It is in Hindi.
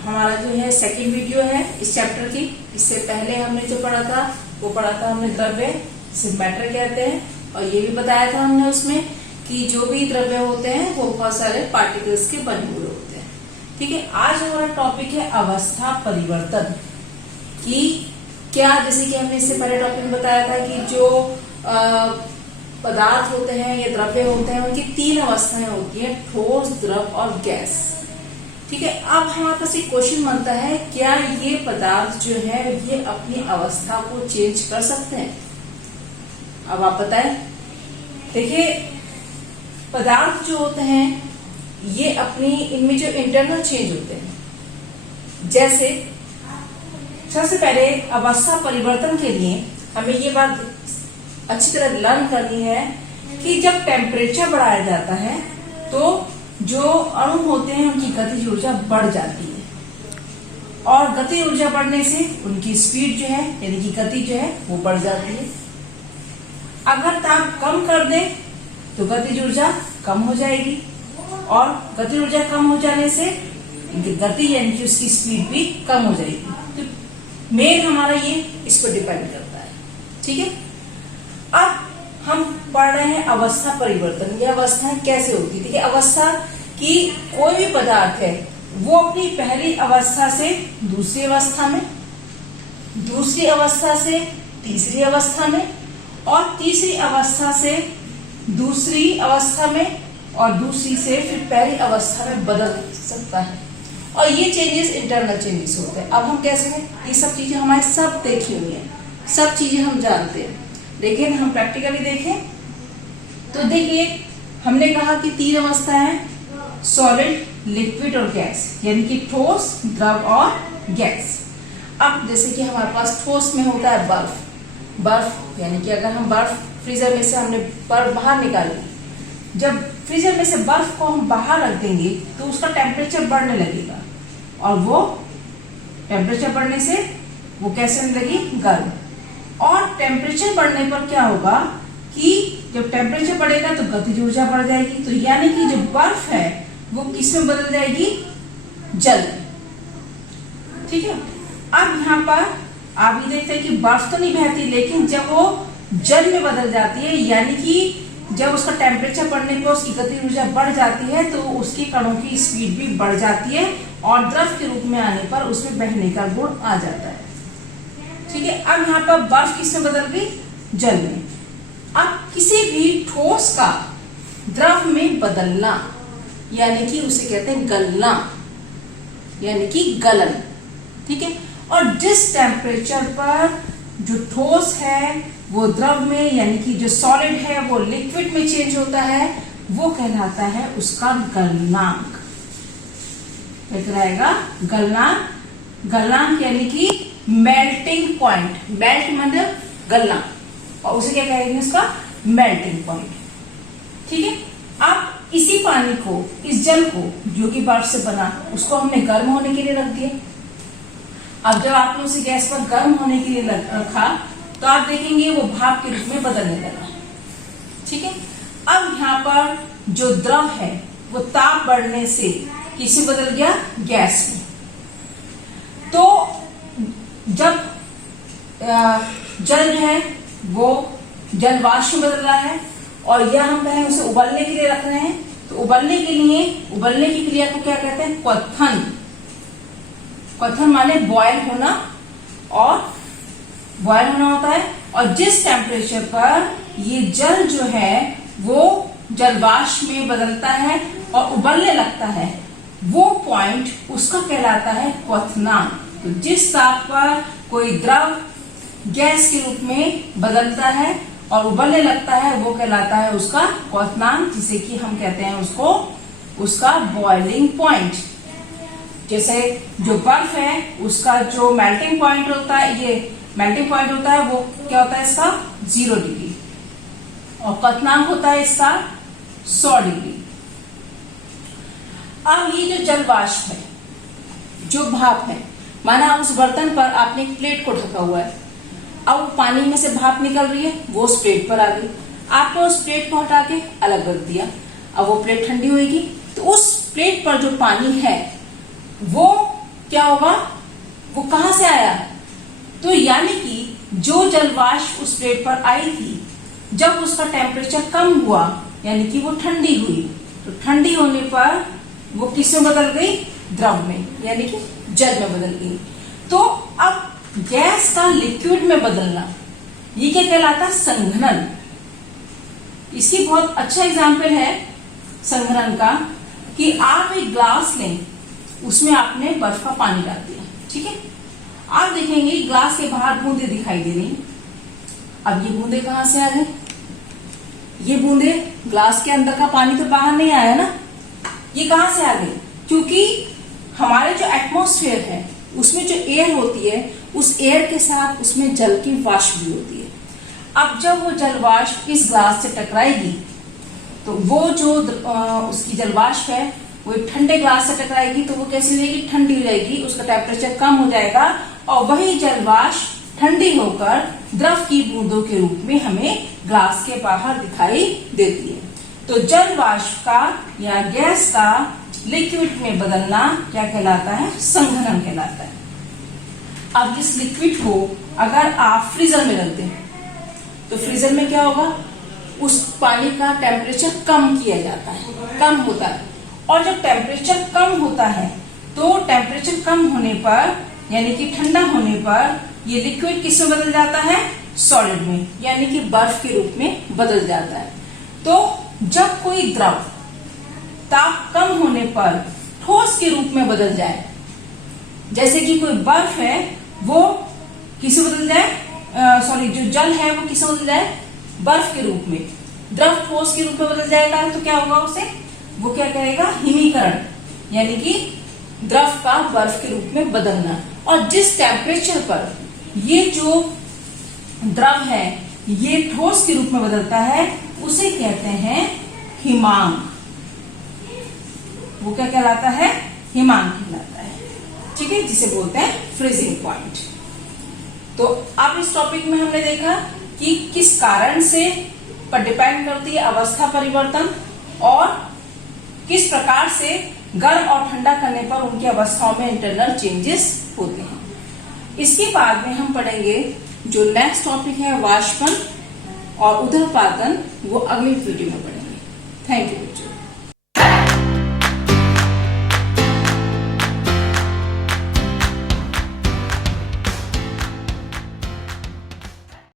हमारा जो है सेकंड वीडियो है इस चैप्टर की। इससे पहले हमने जो पढ़ा था वो पढ़ा था हमने द्रव्य, जिसे मैटर कहते हैं, और ये भी बताया था हमने उसमें कि जो भी द्रव्य होते हैं वो बहुत सारे पार्टिकल्स के बने हुए होते हैं। ठीक है, आज हमारा टॉपिक है अवस्था परिवर्तन की। क्या, जैसे कि हमने इससे पहले टॉपिक में बताया था कि जो पदार्थ होते हैं या द्रव्य होते हैं उनकी तीन अवस्थाएं होती हैं, ठोस, द्रव और गैस। ठीक है, अब हमारे पास एक क्वेश्चन बनता है, क्या ये पदार्थ जो है ये अपनी अवस्था को चेंज कर सकते हैं? अब आप बताएं। देखिए, पदार्थ जो होते हैं ये अपनी, इनमें जो इंटरनल चेंज होते हैं, जैसे सबसे पहले अवस्था परिवर्तन के लिए हमें ये बात अच्छी तरह लर्न करनी है कि जब टेम्परेचर बढ़ाया जाता है तो जो अणु होते हैं उनकी गतिज ऊर्जा बढ़ जाती है, और गतिज ऊर्जा बढ़ने से उनकी स्पीड जो है यानी कि गति जो है वो बढ़ जाती है। अगर ताप कम कर दें तो गतिज ऊर्जा कम हो जाएगी, और गतिज ऊर्जा कम हो जाने से गति यानी कि उसकी स्पीड भी कम हो जाएगी। तो मेन हमारा ये इस पर डिपेंड करता है। ठीक है, अब हम पढ़ रहे हैं अवस्था परिवर्तन। यह अवस्थाएं कैसे होती है? देखिए, अवस्था की कोई भी पदार्थ है वो अपनी पहली अवस्था से दूसरी अवस्था में, दूसरी अवस्था से तीसरी अवस्था में, और तीसरी अवस्था से दूसरी अवस्था में, और दूसरी से फिर पहली अवस्था में बदल सकता है। और ये चेंजेस इंटरनल चेंजेस होते हैं। अब हम कैसे हैं, ये सब चीजें हमारे सब देखी हुई हैं, सब चीजें हम जानते हैं, लेकिन हम प्रैक्टिकली देखें तो देखिए, हमने कहा कि तीन अवस्था है, सॉलिड, लिक्विड और गैस, यानी कि ठोस, द्रव और गैस। अब जैसे कि हमारे पास ठोस में होता है बर्फ। बर्फ यानी कि अगर हम बर्फ फ्रीजर में से हमने बर्फ बाहर निकाली, जब फ्रीजर में से बर्फ को हम बाहर रख देंगे तो उसका टेम्परेचर बढ़ने लगेगा, और वो टेम्परेचर बढ़ने से वो कैसे होने लगी, गर्म। और टेम्परेचर बढ़ने पर क्या होगा कि जब टेम्परेचर बढ़ेगा तो गतिज ऊर्जा बढ़ जाएगी, तो यानी कि जो बर्फ है वो किस में बदल जाएगी, जल। ठीक है, अब यहाँ पर आप ये देखते हैं कि बर्फ तो नहीं बहती, लेकिन जब वो जल में बदल जाती है, यानी कि जब उसका टेम्परेचर बढ़ने पर उसकी गतिज ऊर्जा बढ़ जाती है तो उसके कणों की स्पीड भी बढ़ जाती है, और द्रव के रूप में आने पर उसमें बहने का गुण आ जाता है। ठीक है, अब यहाँ पर बर्फ किसमें बदल गई, जल में। अब किसी भी ठोस का द्रव में बदलना यानी कि उसे कहते हैं गलना, यानी कि गलन। ठीक है, और जिस टेम्परेचर पर जो ठोस है वो द्रव में यानी कि जो सॉलिड है वो लिक्विड में चेंज होता है, वो कहलाता है उसका गलनांक। क्या कहलाएगा, गलनांक। गलनांक यानी कि मेल्टिंग पॉइंट, मेल्ट मतलब गलना, और उसे क्या कहेंगे, उसका मेल्टिंग पॉइंट। ठीक है, अब इसी पानी को, इस जल को जो कि बर्फ से बना, उसको हमने गर्म होने के लिए रख दिया। अब जब आपने उसे गैस पर गर्म होने के लिए रखा तो आप देखेंगे वो भाप के रूप में बदलने लगा। ठीक है, अब यहाँ पर जो द्रव है वो ताप बढ़ने से किसी बदल गया, गैस में। तो जब जल है वो जल वाष्प में बदल रहा है, और यह हम कहें उसे उबलने के लिए रख रहे हैं, तो उबलने के लिए, उबलने की क्रिया को क्या कहते हैं, क्वथन। क्वथन माने बॉयल होना, और बॉयल होना होता है। और जिस टेम्परेचर पर ये जल जो है वो जल वाष्प में बदलता है और उबलने लगता है, वो पॉइंट उसका कहलाता है क्वथनांक। तो जिस ताप पर कोई द्रव गैस के रूप में बदलता है और उबलने लगता है वो कहलाता है उसका क्वथनांक, जिसे कि हम कहते हैं उसको उसका बॉइलिंग पॉइंट। जैसे जो बर्फ है उसका जो मेल्टिंग पॉइंट होता है, ये मेल्टिंग पॉइंट होता है, वो क्या होता है इसका 0 डिग्री, और क्वथनांक होता है इसका 100 डिग्री। अब ये जो जल वाष्प है, जो भाप है, माना उस बर्तन पर आपने एक प्लेट को ढका हुआ है, अब पानी में से भाप निकल रही है, वो उस प्लेट पर आ गई, आपने उस प्लेट को हटा के अलग रख दिया। अब वो प्लेट ठंडी होगी तो उस प्लेट पर जो पानी है वो क्या होगा, वो कहां से आया, तो यानी कि जो जल वाष्प उस प्लेट पर आई थी, जब उसका टेम्परेचर कम हुआ यानी कि वो ठंडी हुई, तो ठंडी होने पर वो किस में बदल गई, द्रव में यानी कि जल में बदल गई। तो अब गैस का लिक्विड में बदलना, ये क्या कहलाता है, संघनन। इसकी बहुत अच्छा एग्जाम्पल है संघनन का कि आप एक ग्लास लें, उसमें आपने बर्फ का पानी डाल दिया, ठीक है। आप देखेंगे ग्लास के बाहर बूंदे दिखाई दे रही। अब ये बूंदे कहां से आ गए, ये बूंदे ग्लास के अंदर का पानी तो बाहर नहीं आया ना, ये कहां से आ गए, क्योंकि हमारे जो एटमॉस्फेयर है उसमें जो एयर होती है, उस एयर के साथ उसमें जल की वाष्प भी होती है। अब जब वो जल वाष्प इस ग्लास से टकराएगी, तो वो जो उसकी जल वाष्प है वो ठंडे ग्लास से टकराएगी, तो वो कैसी हो जाएगी, ठंडी हो जाएगी, उसका टेम्परेचर कम हो जाएगा, और वही जल वाष्प ठंडी होकर द्रव की बूंदों के रूप में हमें ग्लास के बाहर दिखाई देती है। तो जल वाष्प का या गैस का लिक्विड में बदलना क्या कहलाता है, संघनन कहलाता है। अब इस लिक्विड को अगर आप फ्रीजर में रख दें, तो फ्रीजर में क्या होगा, उस पानी का टेम्परेचर कम किया जाता है, कम होता है, और जब टेम्परेचर कम होता है तो टेम्परेचर कम होने पर यानी कि ठंडा होने पर ये लिक्विड किस में बदल जाता है, सॉलिड में यानी कि बर्फ के रूप में बदल जाता है। तो जब कोई द्रव ताप कम होने पर ठोस के रूप में बदल जाए, जैसे कि कोई बर्फ है वो किसे बदल जाए, जो जल है वो किसे बदल जाए, बर्फ के रूप में, द्रव ठोस के रूप में बदल जाएगा, तो क्या होगा उसे, वो क्या कहेगा, हिमीकरण, यानी कि द्रव का बर्फ के रूप में बदलना। और जिस टेम्परेचर पर ये जो द्रव है ये ठोस के रूप में बदलता है उसे कहते हैं हिमांक। वो क्या कहलाता है, हिमांक कहलाता है, ठीक है, जिसे बोलते हैं फ्रीजिंग पॉइंट। तो अब इस टॉपिक में हमने देखा कि किस कारण से पर डिपेंड करती है अवस्था परिवर्तन, और किस प्रकार से गर्म और ठंडा करने पर उनकी अवस्थाओं में इंटरनल चेंजेस होते हैं। इसके बाद में हम पढ़ेंगे जो नेक्स्ट टॉपिक है वाष्पन और उदरपातन, वो अगली वीडियो में पढ़ेंगे। Thank you.